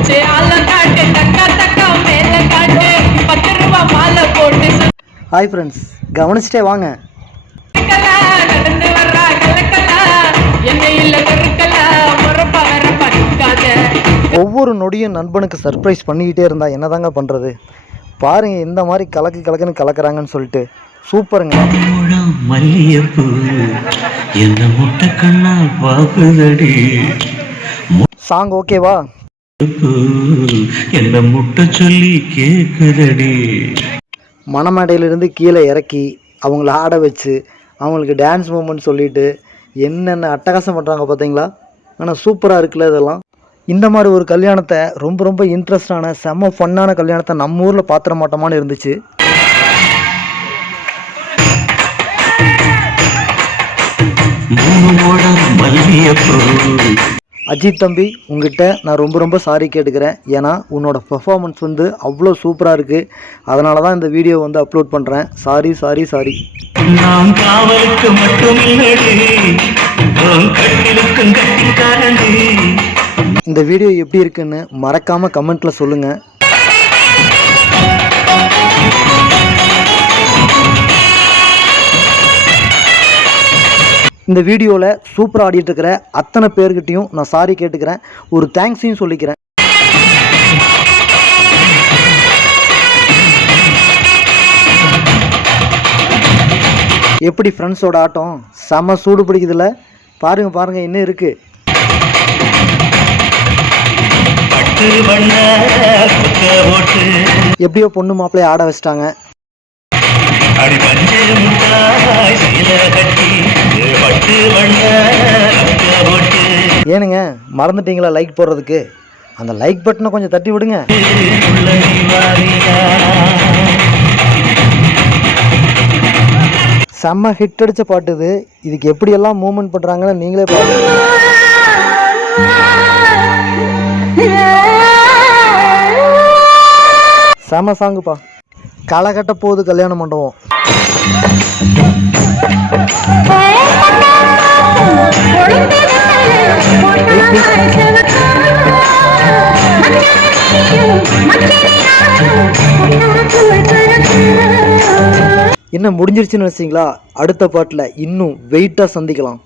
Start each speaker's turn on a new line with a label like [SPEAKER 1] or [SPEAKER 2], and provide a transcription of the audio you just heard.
[SPEAKER 1] வச்சு ஆள காட்டு டக்கா டக்கா மேல காட்டு. பத்து ரூபா மாலை போட்டு
[SPEAKER 2] ஹாய் ஃப்ரெண்ட்ஸ் கவனிச்சிட்டே வாங்க.
[SPEAKER 1] சுத்தக்கலா நடந்து வர்றா கலக்கலா. எண்ணெயில கருக்கலா முறப்பா வரப்பா நிற்காத
[SPEAKER 2] ஒவ்வொரு நொடியும் நண்பனுக்கு சர்ப்ரைஸ் பண்ணிக்கிட்டே இருந்தால் என்னதாங்க பண்ணுறது பாருங்க இந்த மாதிரி கலக்கு கலக்குன்னு கலக்குறாங்கன்னு சொல்லிட்டு. சூப்பருங்க.
[SPEAKER 3] மூடம் மல்லியப்பூ என்ன முட்டை கண்ணால் பாக்குதடி
[SPEAKER 2] சாங் ஓகேவா
[SPEAKER 3] என்ன முட்டை சொல்லி கேக்குதடி.
[SPEAKER 2] மணமேடையிலிருந்து கீழே இறக்கி அவங்கள ஆட வச்சு அவங்களுக்கு டான்ஸ் மூமெண்ட் சொல்லிட்டு என்னென்ன அட்டகாசம் பண்ணுறாங்க பார்த்தீங்களா? ஆனால் சூப்பராக இருக்குல்ல இதெல்லாம்? இந்த மாதிரி ஒரு கல்யாணத்தை ரொம்ப ரொம்ப இன்ட்ரெஸ்டான செம்ம ஃபன்னான கல்யாணத்தை நம்ம ஊரில் பாத்திர மாட்டோமான்னு இருந்துச்சு.
[SPEAKER 3] மூணு மல்லியப்பூ
[SPEAKER 2] அஜித் தம்பி உங்ககிட்ட நான் ரொம்ப ரொம்ப சாரி கேட்டுக்கிறேன். ஏன்னா உன்னோட பெர்ஃபார்மன்ஸ் வந்து அவ்வளோ சூப்பராக இருக்குது அதனால தான் இந்த வீடியோ வந்து அப்லோட் பண்ணுறேன் சாரி சாரி சாரி
[SPEAKER 3] நான் காவலுக்கு
[SPEAKER 2] இந்த வீடியோ எப்படி இருக்குன்னு மறக்காமல் கமெண்ட்டில் சொல்லுங்கள் இந்த வீடியோவில் சூப்பராக ஆடிட்டு இருக்கிற அத்தனை பேர்கிட்டையும் நான் சாரி கேட்டுக்கிறேன். ஒரு தேங்க்ஸையும் சொல்லிக்கிறேன். எப்படி ஃப்ரெண்ட்ஸோட ஆட்டம்? செம சூடு பிடிக்குதுல்ல. பாருங்க பாருங்க இருக்குது
[SPEAKER 3] குத்த போட்டு
[SPEAKER 2] எப்படியோ பொண்ணு மாப்பிள்ளைய ஆட வச்சிட்டாங்க. ஏனுங்க மறந்துட்டீங்களா லைக் போடுறதுக்கு? அந்த லைக் பட்டனை கொஞ்சம் தட்டி விடுங்க. செம்ம ஹிட் அடித்த பாட்டு இது. இதுக்கு எப்படியெல்லாம் மூமெண்ட் பண்ணுறாங்கன்னு நீங்களே பாருங்க. செம சாங்குப்பா களை கட்ட போகுது கல்யாண மண்டபம். என்ன முடிஞ்சிருச்சுன்னு நினச்சிங்களா? அடுத்த பாட்டில் இன்னும் வெயிட்டாக சந்திக்கலாம்.